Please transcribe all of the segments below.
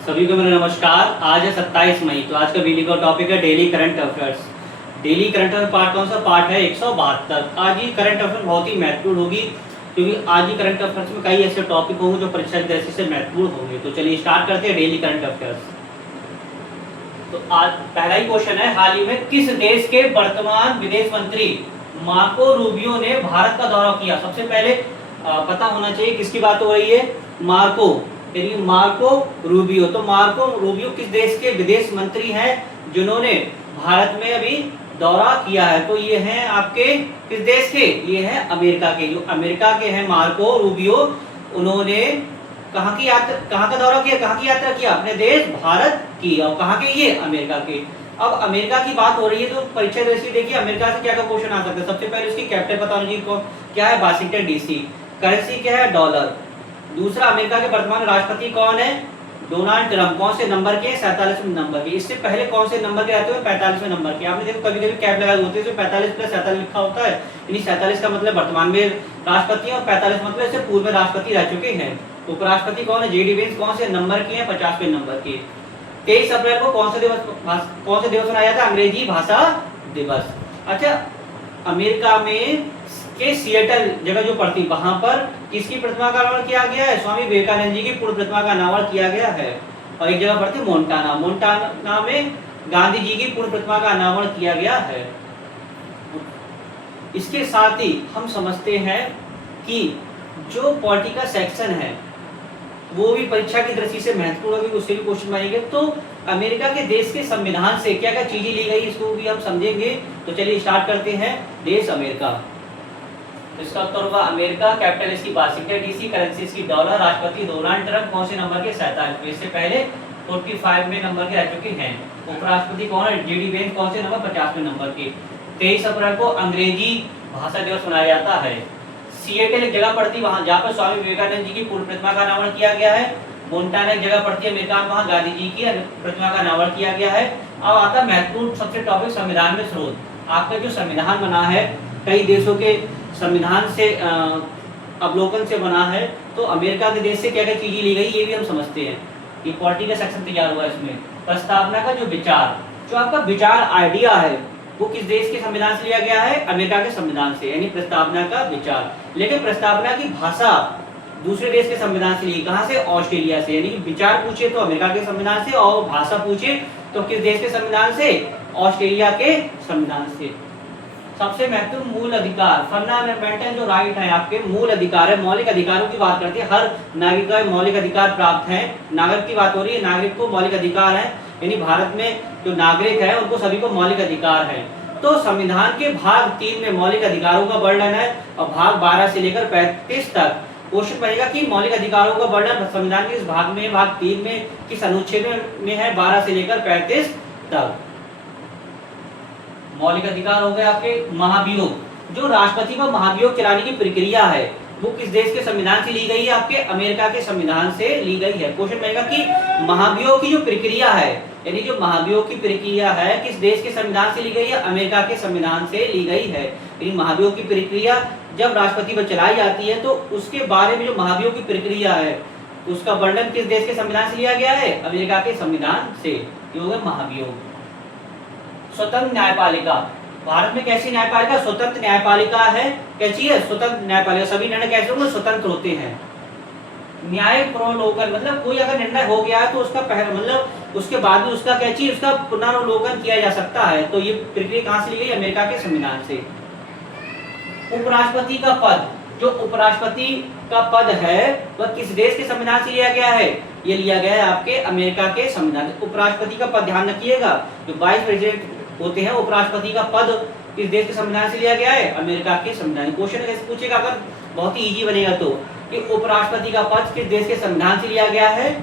सभी को मेरा नमस्कार। आज है 27 मई। तो आज का वीडियो का टॉपिक है daily current affairs. Daily current affair part कौन सा पार्ट है? 172। आज ही करंट अफेयर बहुत ही महत्वपूर्ण होगी, क्योंकि आज ही करंट अफेयर्स में कई ऐसे टॉपिक होंगे जो परीक्षा की दृष्टि से महत्वपूर्ण होंगे। तो चलिए स्टार्ट करते हैं डेली करंट अफेयर्स। तो आज पहला ही क्वेश्चन है, हाल ही में किस देश के वर्तमान विदेश मंत्री मार्को रूबियो ने भारत का दौरा किया? सबसे पहले पता होना चाहिए किसकी बात हो रही है। मार्को यानी मार्को रूबियो। तो मार्को रूबियो किस देश के विदेश मंत्री हैं जिन्होंने भारत में अभी दौरा किया है? तो ये हैं आपके किस देश के? ये हैं अमेरिका के। जो अमेरिका के हैं मार्को रूबियो, उन्होंने कहाँ का दौरा किया, कहाँ की यात्रा किया? अपने देश भारत की। और कहाँ के? ये अमेरिका के। अब अमेरिका की बात हो रही है तो परीक्षा दृष्टि देखिए अमेरिका से क्या क्या क्वेश्चन आ सकता है। सबसे पहले उसकी कैपिटल पता होनी चाहिए, क्या है? Washington DC. करेंसी क्या है? डॉलर। दूसरा, अमेरिका के वर्तमान राष्ट्रपति कौन है? Donald Trump. कौन से नंबर के? 47वें नंबर के। इससे पहले कौन से नंबर के रहते हुए? 45वें नंबर के। आपने देखो कभी कभी कैप लगाए होते हैं, 45 प्लस 47 लिखा होता है, यानी 47 का मतलब वर्तमान में राष्ट्रपति और 45 मतलब इससे पूर्व में राष्ट्रपति रह चुके हैं। उपराष्ट्रपति कौन है? JD Vance. कौन से नंबर के हैं? 50वें नंबर के। 23 अप्रैल को कौन सा दिवस मनाया जाता है? अंग्रेजी भाषा दिवस। अच्छा, अमेरिका में के सिएटल जगह जो पड़ती, वहां पर किसकी प्रतिमा का अनावरण किया गया है? स्वामी विवेकानंद जी की पूर्ण प्रतिमा का अनावरण किया गया है। और एक जगह पड़ती मोन्टाना, मोन्टाना में गांधी जी की पूर्ण प्रतिमा का अनावरण किया गया है। इसके साथ ही हम समझते हैं कि जो पॉलिटिकल सेक्शन है वो भी परीक्षा की दृष्टि से महत्वपूर्ण होगी, उससे भी क्वेश्चन बनेंगे। तो अमेरिका के देश के संविधान से क्या क्या चीजें ली गई इसको भी हम समझेंगे। तो चलिए स्टार्ट करते हैं। देश अमेरिका, इसका उत्तर होगा अमेरिका। कैपिटल इसकी वाशिंगटन डीसी। करेंसी इसकी डॉलर। राष्ट्रपति डोनाल्ड ट्रंप। कौन से नंबर के? 47। इससे पहले 45वें नंबर के रह चुके हैं। उपराष्ट्रपति कौन है? JD Vance. कौन से नंबर? 50वें नंबर के। 23 अप्रैल को अंग्रेजी भाषा दिवस मनाया जाता है। सिएटल एक जगह पड़ती, वहां जहाँ पर स्वामी विवेकानंद जी की पूर्ण प्रतिमा का अनावरण किया गया है। मोन्टाना एक जगह पड़ती है अमेरिका में, वहां गांधी जी की प्रतिमा का अनावरण किया गया है। अब आता महत्वपूर्ण सबसे टॉपिक, संविधान में स्रोत। आपका जो संविधान बना है कई देशों के संविधान से अवलोकन से बना है। तो अमेरिका के देश से क्या क्या चीजें ली गई ये भी हम समझते हैं। ये पॉलिटिकल सेक्शन तैयार हुआ है। इसमें प्रस्तावना का जो विचार, जो आपका विचार आइडिया है, वो किस देश के संविधान से लिया गया है? अमेरिका के संविधान से, यानी प्रस्तावना का विचार। लेकिन प्रस्तावना की भाषा दूसरे देश के संविधान से ली। कहां से? ऑस्ट्रेलिया से। यानी विचार पूछे तो अमेरिका के संविधान से, और भाषा पूछे तो किस देश के संविधान से? ऑस्ट्रेलिया के संविधान से। सबसे महत्वपूर्ण मूल अधिकार, फंडामेंटल जो राइट है आपके, मूल अधिकार है, मौलिक अधिकारों की बात करते हैं। हर नागरिक को मौलिक अधिकार प्राप्त है। नागरिक की बात हो रही है, नागरिक को मौलिक अधिकार है, यानी भारत में जो नागरिक है उनको सभी को मौलिक अधिकार है। तो संविधान के भाग 3 में मौलिक अधिकारों का वर्णन है, और भाग 12 से लेकर 35 तक क्वेश्चन बनेगा कि मौलिक अधिकारों का वर्णन संविधान के इस भाग में, भाग 3 में किस अनुच्छेद में है? 12 से लेकर 35 तक। मौलिक अधिकार हो गए आपके। महाभियोग, जो राष्ट्रपति को महाभियोग चलाने की प्रक्रिया है वो किस देश के संविधान से ली गई है? आपके अमेरिका के संविधान से ली गई है। क्वेश्चन बनेगा कि महाभियोग की जो प्रक्रिया है, यानी जो महाभियोग की प्रक्रिया है किस देश के संविधान से ली गई है? अमेरिका के संविधान से ली गई है। यानी महाभियोग की प्रक्रिया जब राष्ट्रपति पर चलाई जाती है तो उसके बारे में जो महाभियोग की प्रक्रिया है उसका वर्णन किस देश के संविधान से लिया गया है? अमेरिका के संविधान से। ये हो गया महाभियोग। स्वतंत्र न्यायपालिका, भारत में कैसी न्यायपालिका? स्वतंत्र न्यायपालिका है। कैसी है? स्वतंत्र न्यायपालिका। सभी निर्णय कैसे होंगे? स्वतंत्र होते हैं। न्याय पुनर्लोकन, मतलब कोई अगर निर्णय हो गया है तो उसका पहले मतलब उसके बाद में उसका क्या चाहिए? उसका पुनर्लोकन किया जा सकता है। तो ये प्रक्रिया कहां से ली गई? अमेरिका के संविधान से। उपराष्ट्रपति का पद, जो उपराष्ट्रपति का पद है वह किस देश के संविधान से लिया गया है? ये लिया गया है आपके अमेरिका के संविधान। उपराष्ट्रपति का पद ध्यान रखिएगा, जो वाइस प्रेसिडेंट होते हैं, उपराष्ट्रपति का पद किस देश के संविधान से लिया गया है? अमेरिका के संविधान। क्वेश्चन कैसे पूछेगा अगर बहुत ही इजी बनेगा तो, कि उपराष्ट्रपति का पद किस देश के संविधान से लिया गया है?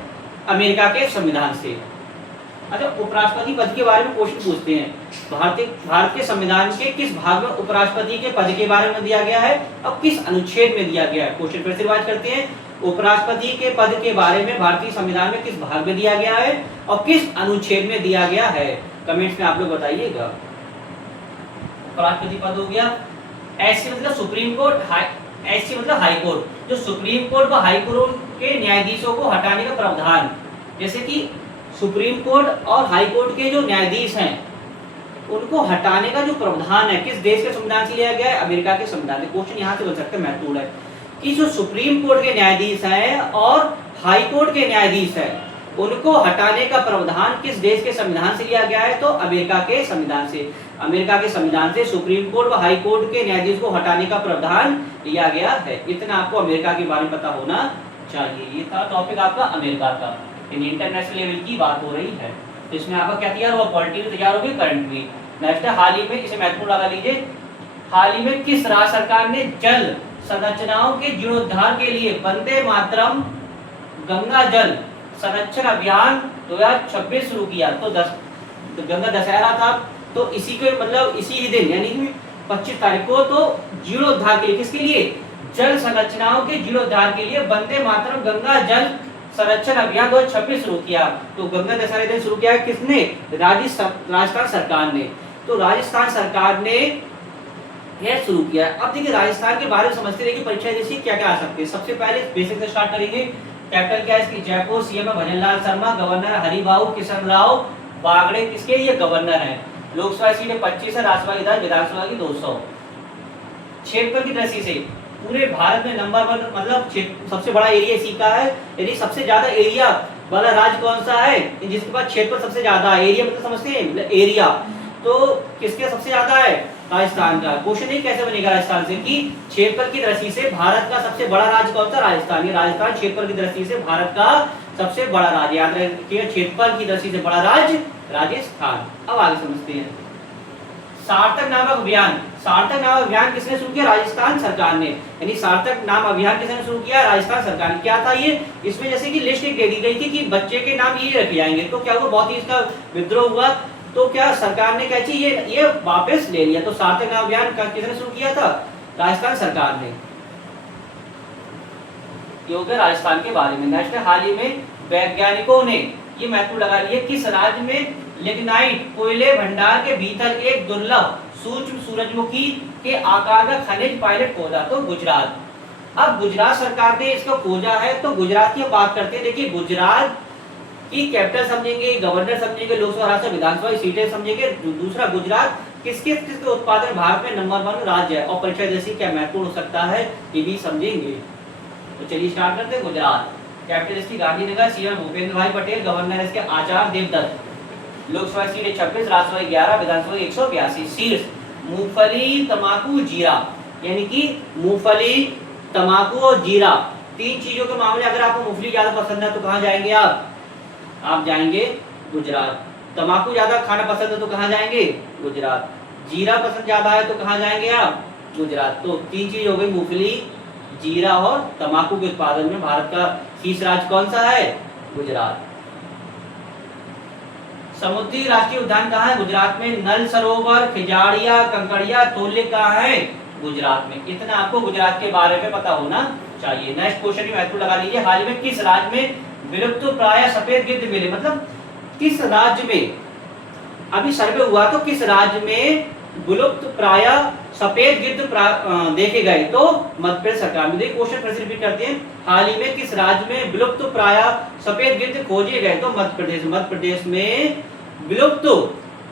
अमेरिका के संविधान से। अच्छा, उपराष्ट्रपति पद के बारे में क्वेश्चन पूछते हैं। भारत के संविधान के किस भाग में उपराष्ट्रपति के पद के बारे में दिया गया है और किस अनुच्छेद में दिया गया है? क्वेश्चन फिर से रिवाइज करते हैं। उपराष्ट्रपति के पद के बारे में भारतीय संविधान में किस भाग में दिया गया है और किस अनुच्छेद में दिया गया है? कमेंट्स में आप लोग बताइएगा। उपराष्ट्रपति पद हो गया। एससी मतलब सुप्रीम कोर्ट, एससी मतलब हाई कोर्ट। जो सुप्रीम कोर्ट व हाई कोर्ट के न्यायाधीशों को हटाने का प्रावधान जैसे कि सुप्रीम कोर्ट और हाई कोर्ट के जो न्यायाधीश हैं उनको हटाने का जो प्रावधान है किस देश के संविधान से लिया गया है? अमेरिका के संविधान से। क्वेश्चन यहाँ से बन सकता है, महत्वपूर्ण है कि जो सुप्रीम कोर्ट के न्यायाधीश हैं और हाई कोर्ट के न्यायाधीश हैं उनको हटाने का प्रावधान किस देश के संविधान से लिया गया है? तो अमेरिका के संविधान से। अमेरिका के संविधान से सुप्रीम कोर्ट व हाई कोर्ट के न्यायाधीश को हटाने का प्रावधान लिया गया है। इतना आपको अमेरिका के बारे में पता होना चाहिए। ये था टॉपिक आपका अमेरिका का। इंटरनेशनल लेवल की बात हो रही है, तो इसमें आपका क्या तैयार हुआ? पॉलिटिकल तैयार होगी, करंट भी। नेक्स्ट है हाल ही में, इसे महत्वपूर्ण लगा लीजिए, हाल ही में किस राज्य सरकार ने जल संरचनाओं के जीर्णोद्धार के लिए वंदे मातरम गंगा जल संरक्षण अभियान 2026 शुरू किया? तो गंगा दशहरा था, तो इसी के मतलब इसी ही दिन यानी 25 तारीख को तो जीर्णोद्धार के लिए, किसके लिए? जल संरचनाओं के जीर्णोद्धार के लिए वंदे मातरम गंगा जल संरक्षण अभियान 2026 शुरू किया। तो गंगा दशहरा दिन शुरू किया है किसने? राजस्थान सरकार ने। तो राजस्थान सरकार ने यह शुरू किया। अब देखिए राजस्थान के बारे में समझते रहिए कि परीक्षा जैसी क्या क्या आ सकती है। सबसे पहले बेसिक से स्टार्ट करेंगे। कैपिटल क्या है इसकी? जयपुर। सीएम भजनलाल शर्मा। गवर्नर हरिभाऊ किशन राव बागड़े, किसके? ये गवर्नर है। लोकसभा सीटें 25 है, राज्यसभा की 10, विधानसभा की 200। क्षेत्रफल की दृष्टि से पूरे भारत में नंबर 1 मतलब सबसे बड़ा एरिया इसी का है। यदि सबसे ज्यादा एरिया वाला राज्य कौन सा है? जिसके पास क्षेत्रफल सबसे ज्यादा है। एरिया मतलब समझते हैं एरिया, तो किसके सबसे ज्यादा है? राजस्थान का। क्वेश्चन ही कैसे बनेगा राजस्थान से कि क्षेत्रफल की दृष्टि से भारत का सबसे बड़ा राज्य कौन सा? राजस्थान। ये राजस्थान क्षेत्रफल की दृष्टि से भारत का सबसे बड़ा राज्य। याद रखिए क्षेत्रफल की दृष्टि से बड़ा राज्य राजस्थान। अब आगे समझते हैं सार्थक नामक अभियान। सार्थक नामक अभियान किसने शुरू किया? राजस्थान सरकार ने। यानी सार्थक नाम अभियान किसने शुरू किया? राजस्थान सरकार ने। क्या था ये? इसमें जैसे कि लिस्ट एक दे दी गई थी कि बच्चे के नाम ये रखे जाएंगे, तो क्या हुआ? बहुत ही इसका विद्रोह हुआ, तो क्या सरकार ने क्या चाहिए? ये वापस ले लिया। तो सार्थक नाम अभियान किसने शुरू किया था? राजस्थान सरकार ने। ये हो गया राजस्थान के बारे में। नेक्स्ट हाल ही में वैज्ञानिकों ने, ये महत्व लगा लिए, किस राज्य में लिग्नाइट कोयले भंडार के भीतर एक दुर्लभ सूक्ष्म सूरजमुखी के आकार का खनिज पायलट खोजा? तो गुजरात। अब गुजरात सरकार ने इसको खोजा है, तो गुजरात की बात करते हैं। देखिए गुजरात की कैपिटल समझेंगे, गवर्नर समझेंगे, लोकसभा राज्यसभा विधानसभा की सीटें समझेंगे। दूसरा गुजरात किसके उत्पादन भारत में नंबर 1 राज्य है और परीक्षा जैसी क्या महत्वपूर्ण हो सकता है ये भी समझेंगे। तो चलिए स्टार्ट करते हैं। गुजरात कैपिटल इसकी गांधीनगर। सीएम भूपेंद्र भाई पटेल। गवर्नर इसके आचार्य देवव्रत। लोकसभा सीटें 26, राज्यसभा 11, विधानसभा 182। शीर्ष मूंगफली तंबाकू जीरा, यानी कि मूंगफली तंबाकू और जीरा तीन चीजों के मामले अगर आपको मूंगफली ज्यादा पसंद है तो कहाँ जाएंगे आप जाएंगे गुजरात। तंबाकू ज्यादा खाना पसंद है तो कहाँ जाएंगे? गुजरात। जीरा पसंद ज्यादा है तो कहाँ जाएंगे आप? गुजरात। तो तीन चीज हो गई, मूंगफली, जीरा और तंबाकू के उत्पादन में भारत का शीर्ष राज्य कौन सा है? गुजरात। समुद्री राष्ट्रीय उद्यान कहाँ है? गुजरात में। नल सरोवर, खिजाड़िया, कंकड़िया, तोले कहाँ है? गुजरात में। इतना आपको गुजरात के बारे में पता होना चाहिए। नेक्स्ट क्वेश्चन की महत्व लगा लीजिए। हाल ही में किस राज्य में विलुप्त प्राय सफेद गिद्ध मिले? मतलब किस राज्य में अभी सर्वे हुआ तो किस राज्य में विलुप्त प्राय सफेद गिद्ध देखे गए? तो मध्य प्रदेश सरकार में। देखिए क्वेश्चन फिर से रिपीट करते हैं। हाल ही में किस राज्य में विलुप्त प्राय सफेद गिद्ध खोजे गए? तो मध्य प्रदेश। मध्य प्रदेश में विलुप्त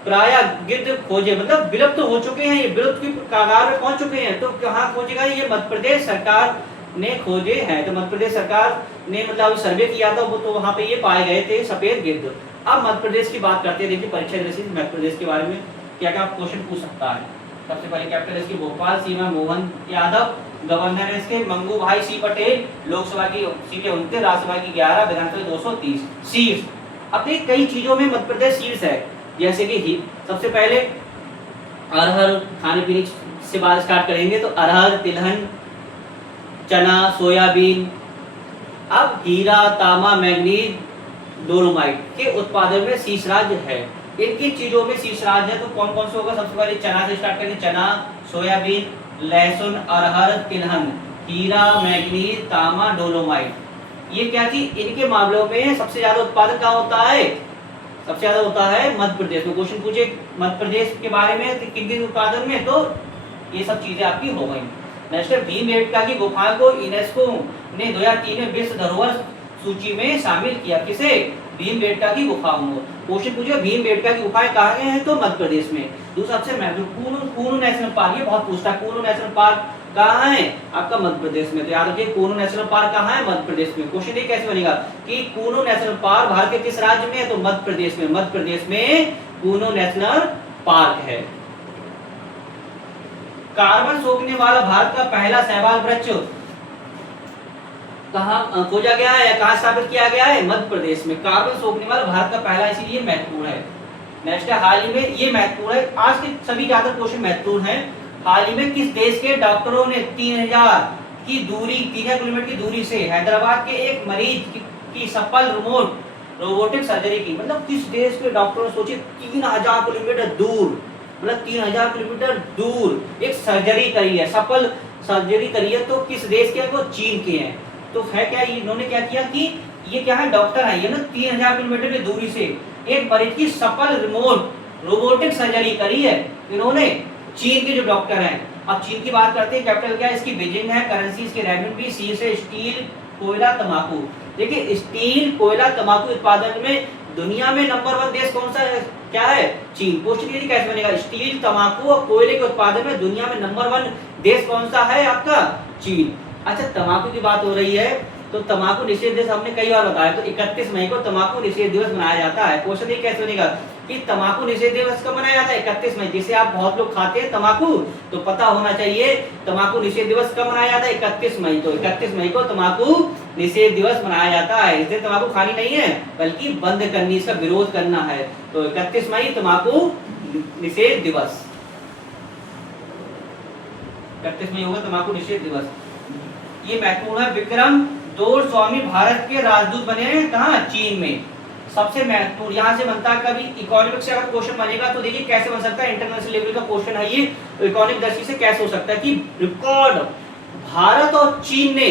प्राय गिद्ध खोजे मतलब विलुप्त हो चुके हैं, ये विलुप्त की कगार में पहुंच चुके हैं। तो कहाँ खोजे गए? ये मध्य प्रदेश सरकार ने खोजे हैं। तो मध्य प्रदेश सरकार ने मतलब सर्वे किया था वो, तो वहां पे ये पाए गए थे सफेद गिद्ध। अब मध्य प्रदेश की बात करते हैं। देखिए परीक्षा दृष्टि से मध्य प्रदेश के बारे में क्या क्या क्वेश्चन पूछ सकता है। सबसे पहले कैपिटल इसकी भोपाल। सीएम मोहन यादव। गवर्नर इसके मंगू भाई सी पटेल। लोकसभा की सीटें 29, राज्यसभा की 11, विधानसभा 230। शीर्ष, अपनी कई चीजों में मध्य प्रदेश शीर्ष है। जैसे कि सबसे पहले अरहर, खाने पीने से बात स्टार्ट करेंगे तो अरहर, तिलहन, चना, सोयाबीन। अब हीरा, तांबा, मैंगनीज, डोलोमाइट के उत्पादन में शीर्ष राज्य है। इन किन चीजों में शीर्ष राज्य है? तो कौन कौन से होगा? सबसे पहले चना से स्टार्ट करेंगे। चना, सोयाबीन, लहसुन, अरहर, तिलहन, हीरा, मैंगनीज, तांबा, डोलोमाइट। ये क्या थी? इनके मामलों में सबसे ज्यादा उत्पादन कहाँ होता है? सबसे ज्यादा होता है मध्य प्रदेश में। क्वेश्चन पूछे मध्य प्रदेश के बारे में किन किन उत्पादन में, तो ये सब चीजें आपकी हो गई। नेक्स्ट है भीमबेटका की गुफा को यूनेस्को ने 2003 में विश्व धरोहर सूची में शामिल किया? किसे? भीमबेटका की गुफाओं को। क्वेश्चन पूछे भीमबेटका की गुफाएं कहाँ हैं? तो मध्य प्रदेश में। दूसरा सबसे महत्वपूर्ण कूनू नेशनल पार्क, ये बहुत पूछता है, कूनू नेशनल पार्क कहाँ है? आपका मध्य प्रदेश में। तो याद रखिए कूनू नेशनल पार्क कहाँ है? मध्य प्रदेश में। क्वेश्चन ये कैसे बनेगा कि कूनू नेशनल पार्क भारत के किस राज्य में है? तो मध्य प्रदेश में। मध्य प्रदेश में कूनू नेशनल पार्क है। कार्बन सोखने वाला भारत का पहला शैवाल वृक्ष कहाँ खोजा गया है या कहाँ स्थापित किया गया है? मध्य प्रदेश में। कार्बन सोखने वाला भारत का पहला, इसीलिए महत्वपूर्ण है। नेक्स्ट है, हाल ही में, ये महत्वपूर्ण है, आज के सभी ज्यादा क्वेश्चन महत्वपूर्ण है। हाल ही में किस देश के डॉक्टरों ने 3000 की दूरी, 3000 किलोमीटर की दूरी से हैदराबाद के एक मरीज की सफल रोबोटिक सर्जरी की? मतलब किस देश के डॉक्टरों ने, सोचिए 3000 किलोमीटर दूर, मतलब 3000 किलोमीटर दूर एक सर्जरी करी है, सफल सर्जरी करी है। तो किस देश के? वो चीन के हैं। तो है क्या, इन्होंने क्या किया कि ये क्या है, डॉक्टर है ये ना, 3000 किलोमीटर की दूरी से एक मरीज की सफल रोबोटिक सर्जरी करी है इन्होंने, चीन के जो डॉक्टर हैं। अब चीन की बात करते हैं, कैपिटल क्या है इसकी? बीजिंग है। करेंसी इसकी रेमिनबी। सी से स्टील, कोयला, तंबाकू। देखिए स्टील, कोयला, तंबाकू उत्पादन में दुनिया में नंबर 1 देश कौन सा है? क्या है? चीन। क्वेश्चन ये कैसे बनेगा? स्टील, तंबाकू और कोयले के उत्पादन में दुनिया में नंबर 1 देश कौन सा है? आपका चीन। अच्छा, तंबाकू की बात हो रही है तो तंबाकू निषेध दिवस हमने कई बार बताया, तो 31 मई को तंबाकू निषेध दिवस मनाया जाता है। क्वेश्चन ये कैसे बनेगा कि तंबाकू निषेध दिवस कब मनाया जाता है? 31 मई। जिसे आप बहुत लोग खाते हैं तंबाकू, तो पता होना चाहिए तंबाकू निषेध दिवस कब मनाया जाता है? 31 मई। तो 31 मई को तंबाकू निषेध दिवस मनाया जाता है। इस दिन तंबाकू खानी नहीं है बल्कि बंद करनी, इसका विरोध करना है। तो 31 मई तंबाकू निषेध दिवस, 31 मई होगा तंबाकू निषेध दिवस। ये महत्वपूर्ण है। विक्रम दोरस्वामी भारत के राजदूत बने हैं कहाँ? चीन में। सबसे महत्वपूर्ण यहाँ से बनता है, कभी इकोनॉमिक से अगर क्वेश्चन बनेगा तो देखिए कैसे बन सकता है, इंटरनेशनल लेवल का क्वेश्चन है ये। इकोनॉमिक दृष्टि से कैसे हो सकता है कि रिकॉर्ड भारत और चीन ने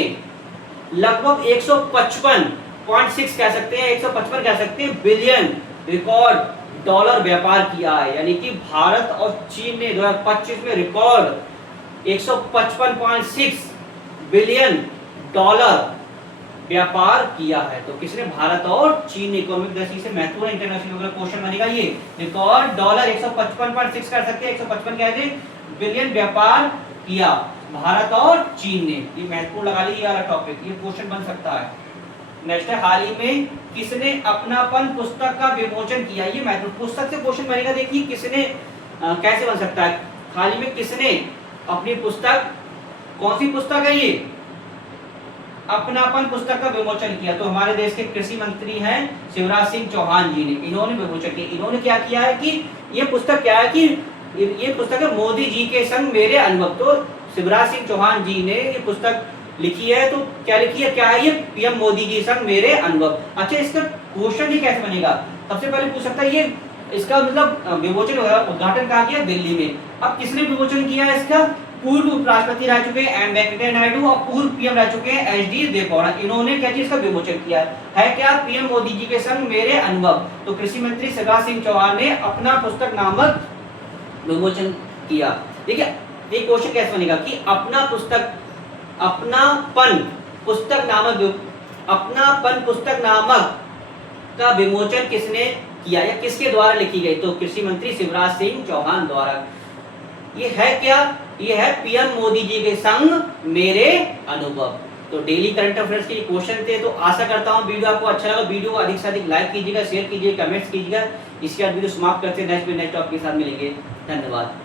लगभग 155.6 कह सकते हैं, 155 कह सकते हैं बिलियन रिकॉर्ड डॉलर व्यापार किया है। यानी कि भारत और चीन ने 2025 में रिकॉर्ड 155.6 बिलियन डॉलर व्यापार किया है। तो किसने? भारत और चीन ने। इकोनॉमिक दृष्टि से महत्वपूर्ण इंटरनेशनल क्वेश्चन बनेगा ये। रिकॉर्ड डॉलर 155.6 कर सकते हैं, 155 कहते बिलियन व्यापार किया भारत और चीन ने। ये महत्वपूर्ण लगा लीजिए वाला टॉपिक, ये क्वेश्चन बन सकता है। नेक्स्ट है, हाल ही में किसने अपनापन पुस्तक का विमोचन किया? ये महत्वपूर्ण पुस्तक से क्वेश्चन बनेगा। देखिए किसने कैसे बन सकता है, हाल ही में किसने अपनी पुस्तक, कौन सी पुस्तक है ये? अपनापन पुस्तक का विमोचन किया। तो हमारे देश के कृषि मंत्री हैं शिवराज सिंह चौहान जी ने, इन्होंने विमोचन किया। इन्होंने क्या किया है कि ये पुस्तक क्या है कि ये पुस्तक है मोदी जी के संग मेरे अनुभव। तो शिवराज सिंह चौहान जी ने ये पुस्तक लिखी है। तो क्या लिखी है, क्या है ये? पीएम मोदी जी संग मेरे अनुभव। अच्छा, इसका क्वेश्चन ही कैसे बनेगा? सबसे पहले पूछ सकता है ये इसका मतलब विमोचन उद्घाटन कहाँ किया? दिल्ली में। अब किसने विमोचन किया है इसका? पूर्व उपराष्ट्रपति रह चुके हैं एम वेंकैया नायडू और पूर्व पीएम रह चुके हैं एच.डी. देवेगौड़ा। इन्होंने क्या चीज का विमोचन किया है क्या? पीएम मोदी जी के संग मेरे अनुभव। तो कृषि मंत्री शिवराज सिंह चौहान ने अपना पुस्तक नामक विमोचन किया। देखिए ये क्वेश्चन कैसे बनेगा कि अपना पुस्तक, अपनापन पुस्तक नामक का विमोचन किसने किया या किसके द्वारा लिखी गई? तो कृषि मंत्री शिवराज सिंह चौहान द्वारा। ये है क्या? ये है पीएम मोदी जी के संग मेरे अनुभव। तो डेली करंट अफेयर्स के क्वेश्चन थे। तो आशा करता हूँ वीडियो आपको अच्छा लगा। वीडियो को अधिक से अधिक लाइक कीजिएगा, शेयर कीजिए, कमेंट्स कीजिएगा। इसके बाद वीडियो समाप्त करते हैं, नेक्स्ट टॉपिक के साथ मिलेंगे। धन्यवाद।